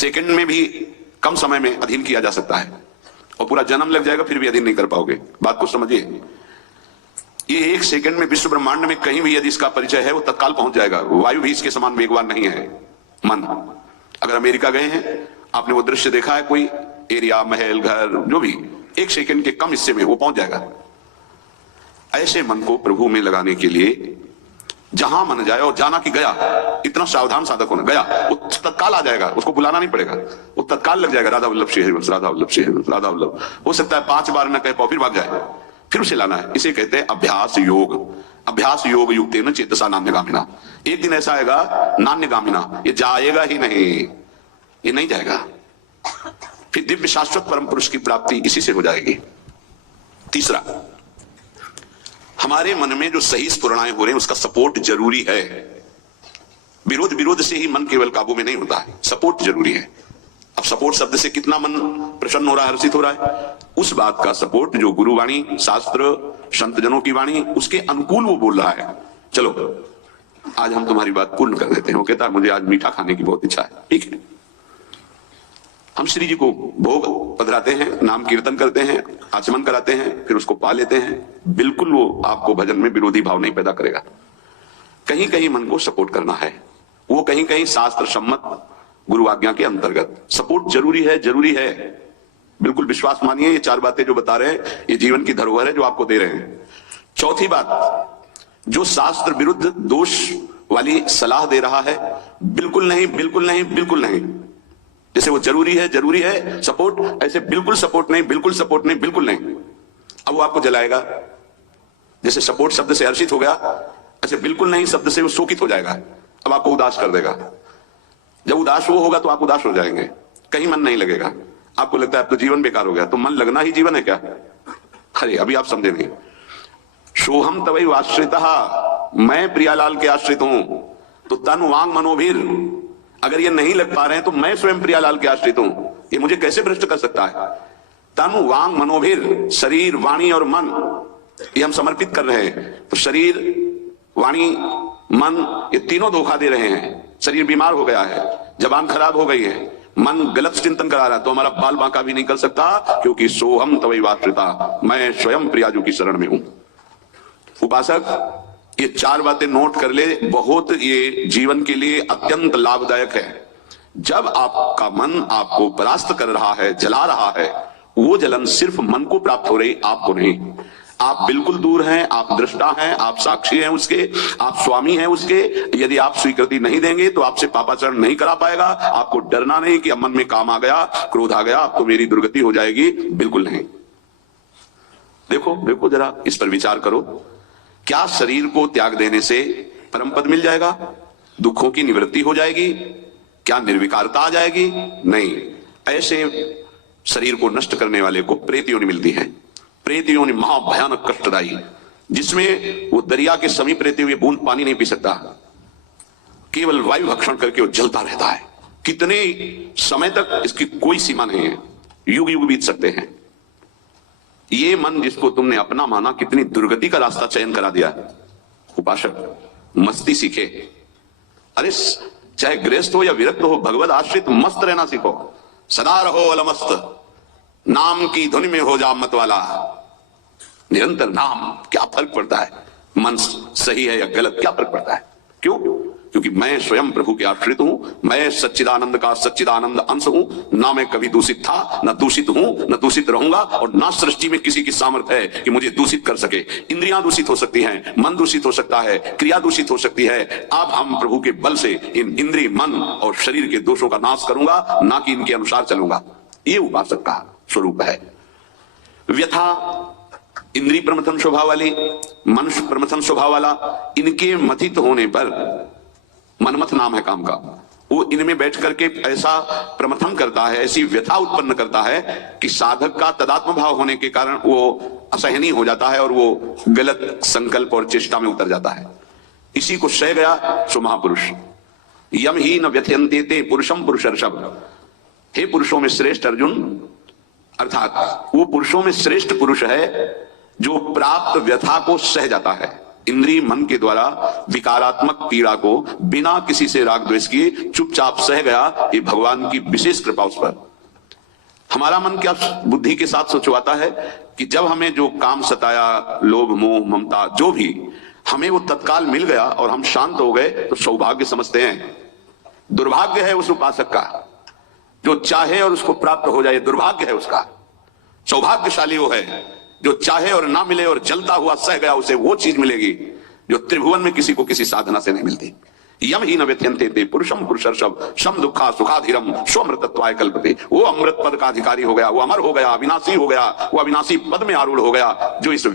Second में भी कम समय में अधीन किया जा सकता है, और पूरा जन्म लग जाएगा फिर भी अधीन नहीं कर पाओगे। बात को समझिए, ये एक सेकंड में विश्व ब्रह्मांड में कहीं भी यदि इसका परिचय है वो तत्काल पहुंच जाएगा। वायु भी इसके समान वेगवान नहीं है। मन, अगर अमेरिका गए हैं, आपने वो दृश्य देखा है, कोई एरिया, महल, घर, जो भी, एक सेकंड के कम हिस्से में वो पहुंच जाएगा। ऐसे मन को प्रभु में लगाने के लिए जहां मन जाए, और जाना कि गया, इतना सावधान साधक होना, गया वो तत्काल आ जाएगा, उसको बुलाना नहीं पड़ेगा, वो तत्काल लग जाएगा। राधा वल्लभ श्री हरिवंश, राधा वल्लभ श्री हरिवंश, राधा वल्लभ। हो सकता है 5 बार न कह पाओ, फिर भाग जाए, फिर उसे लाना है। इसे कहते हैं अभ्यास योग। अभ्यास योग युक्तेन चेतसा नान्यगामिना। एक दिन ऐसा आएगा नान्यगामिना, ये जाएगा ही नहीं, ये नहीं जाएगा। फिर दिव्य शाश्वत परम पुरुष की प्राप्ति इसी से हो जाएगी। तीसरा, हमारे मन में जो सही स्फुरणाएं हो रहे हैं उसका सपोर्ट जरूरी है। विरोध से ही मन केवल काबू में नहीं होता है, सपोर्ट जरूरी है। अब सपोर्ट शब्द से कितना मन प्रसन्न हो रहा है, हर्षित हो रहा है, उस बात का सपोर्ट जो गुरुवाणी, शास्त्र, संत जनों की वाणी, उसके अनुकूल वो बोल रहा है। चलो आज हम तुम्हारी बात पूर्ण कर देते हैं। वो कहता है मुझे आज मीठा खाने की बहुत इच्छा है, ठीक है, हम श्री जी को भोग पधराते हैं, नाम कीर्तन करते हैं, आचमन कराते हैं, फिर उसको पा लेते हैं। बिल्कुल वो आपको भजन में विरोधी भाव नहीं पैदा करेगा। कहीं कहीं मन को सपोर्ट करना है, वो कहीं कहीं शास्त्र सम्मत गुरु आज्ञा के अंतर्गत सपोर्ट जरूरी है, जरूरी है। बिल्कुल विश्वास मानिए, ये 4 बातें जो बता रहे हैं ये जीवन की धरोहर है जो आपको दे रहे हैं। चौथी बात, जो शास्त्र विरुद्ध दोष वाली सलाह दे रहा है, बिल्कुल नहीं, बिल्कुल नहीं, बिल्कुल नहीं। जैसे वो जरूरी है सपोर्ट, ऐसे बिल्कुल सपोर्ट नहीं, बिल्कुल सपोर्ट नहीं, बिल्कुल नहीं। अब वो आपको जलाएगा। जैसे सपोर्ट शब्द से हर्षित हो गया, ऐसे बिल्कुल नहीं शब्द से वो शोकित हो जाएगा, अब आपको उदास कर देगा। जब उदास वो होगा तो आप उदास हो जाएंगे, कहीं मन नहीं लगेगा, आपको लगता है अब तो जीवन बेकार हो गया। तो मन लगना ही जीवन है क्या? अरे अभी आप समझे नहीं। सोहम तवैव आश्रितः, मैं प्रियालाल के आश्रित हूं, तो तन वांग मनोभीर, अगर ये नहीं लग पा रहे हैं तो मैं स्वयं प्रियालाल के आश्रित हूं, ये मुझे कैसे भ्रष्ट कर सकता है? तन वांग मनोभीर, शरीर, वाणी और मन, ये हम समर्पित कर रहे हैं। तो शरीर, वाणी, मन, ये तीनों धोखा दे रहे हैं। शरीर बीमार हो गया है, जबान खराब हो गई है, मन गलत चिंतन करा रहा है, तो हमारा बाल बांका भी नहीं कर सकता, क्योंकि सोहम तवैव आश्रितः, मैं स्वयं प्रियाजू की शरण में हूं। उपासक ये 4 बातें नोट कर ले, बहुत ये जीवन के लिए अत्यंत लाभदायक है। जब आपका मन आपको परास्त कर रहा है, जला रहा है, वो जलन सिर्फ मन को प्राप्त हो रही, आपको नहीं। आप बिल्कुल दूर हैं, आप दृष्टा हैं, आप साक्षी हैं उसके, आप स्वामी हैं उसके। यदि आप स्वीकृति नहीं देंगे तो आपसे पापाचरण नहीं करा पाएगा। आपको डरना नहीं कि अब मन में काम आ गया, क्रोध आ गया, अब तो मेरी दुर्गति हो जाएगी, बिल्कुल नहीं। देखो देखो जरा इस पर विचार करो, क्या शरीर को त्याग देने से परम पद मिल जाएगा, दुखों की निवृत्ति हो जाएगी, क्या निर्विकारता आ जाएगी? नहीं। ऐसे शरीर को नष्ट करने वाले को प्रेत योनि मिलती है। प्रेत योनि महाभयानक कष्टदायी, जिसमें वो दरिया के समीप रहते हुए बूंद पानी नहीं पी सकता, केवल वायु भक्षण करके वो जलता रहता है। कितने समय तक इसकी कोई सीमा नहीं है, युग युग बीत सकते हैं। ये मन जिसको तुमने अपना माना, कितनी दुर्गति का रास्ता चयन करा दिया। उपासक मस्ती सीखे। अरे चाहे गृहस्थ हो या विरक्त हो, भगवत आश्रित मस्त रहना सीखो। सदा रहो अलमस्त, नाम की धुन में हो जा मत वाला। निरंतर नाम, क्या फर्क पड़ता है मन सही है या गलत, क्या फर्क पड़ता है? क्यों? क्योंकि मैं स्वयं प्रभु के आश्रित हूं, मैं सच्चिदानंद का सच्चिदानंद अंश हूं। ना मैं कभी दूषित था, न दूषित हूं, न दूषित रहूंगा, और ना सृष्टि में किसी की सामर्थ्य है कि मुझे दूषित कर सके। इंद्रियां दूषित हो सकती हैं, मन दूषित हो सकता है, क्रिया दूषित हो सकती है। अब हम प्रभु के बल से इन इंद्रिय, मन और शरीर के दोषों का नाश करूंगा, ना कि इनके अनुसार चलूंगा। ये उपासक का स्वरूप है। व्यथा, इंद्रिय प्रमथन स्वभाव वाली, मनुष्य प्रमथन स्वभाव वाला, इनके मथित होने पर, मनमथ नाम है काम का, वो इनमें बैठ करके ऐसा प्रमथन करता है, ऐसी व्यथा उत्पन्न करता है कि साधक का तदात्म भाव होने के कारण वो असहनीय हो जाता है और वो गलत संकल्प और चेष्टा में उतर जाता है। इसी को सह गया सो महापुरुष। यम ही न व्यथयन्ते ते पुरुषम पुरुषर्षभ। हे पुरुषों में श्रेष्ठ अर्जुन, अर्थात वो पुरुषों में श्रेष्ठ पुरुष है जो प्राप्त व्यथा को सह जाता है। इंद्रिय मन के द्वारा विकारात्मक पीड़ा को बिना किसी से राग द्वेष किए चुपचाप सह गया। ये भगवान की विशेष कृपा उस पर। हमारा मन क्या बुद्धि के साथ सोचवाता है कि जब हमें जो काम सताया, लोभ मोह ममता जो भी, हमें वो तत्काल मिल गया और हम शांत हो गए तो सौभाग्य समझते हैं। दुर्भाग्य है उस उपासक का जो चाहे और उसको प्राप्त हो जाए, दुर्भाग्य है उसका। सौभाग्यशाली वो है जो चाहे और ना मिले और जलता हुआ सह गया, उसे वो चीज मिलेगी जो त्रिभुवन में किसी को किसी साधना से नहीं मिलती। यम ही न व्यत्यंते ते पुरुषम पुरुषर्षभ शम दुखा सुखाधिरम स्वमृतत्वाय कल्पते। वो अमृत पद का अधिकारी हो गया, वो अमर हो गया, अविनाशी हो गया, वो अविनाशी पद में आरूढ़ हो गया जो इस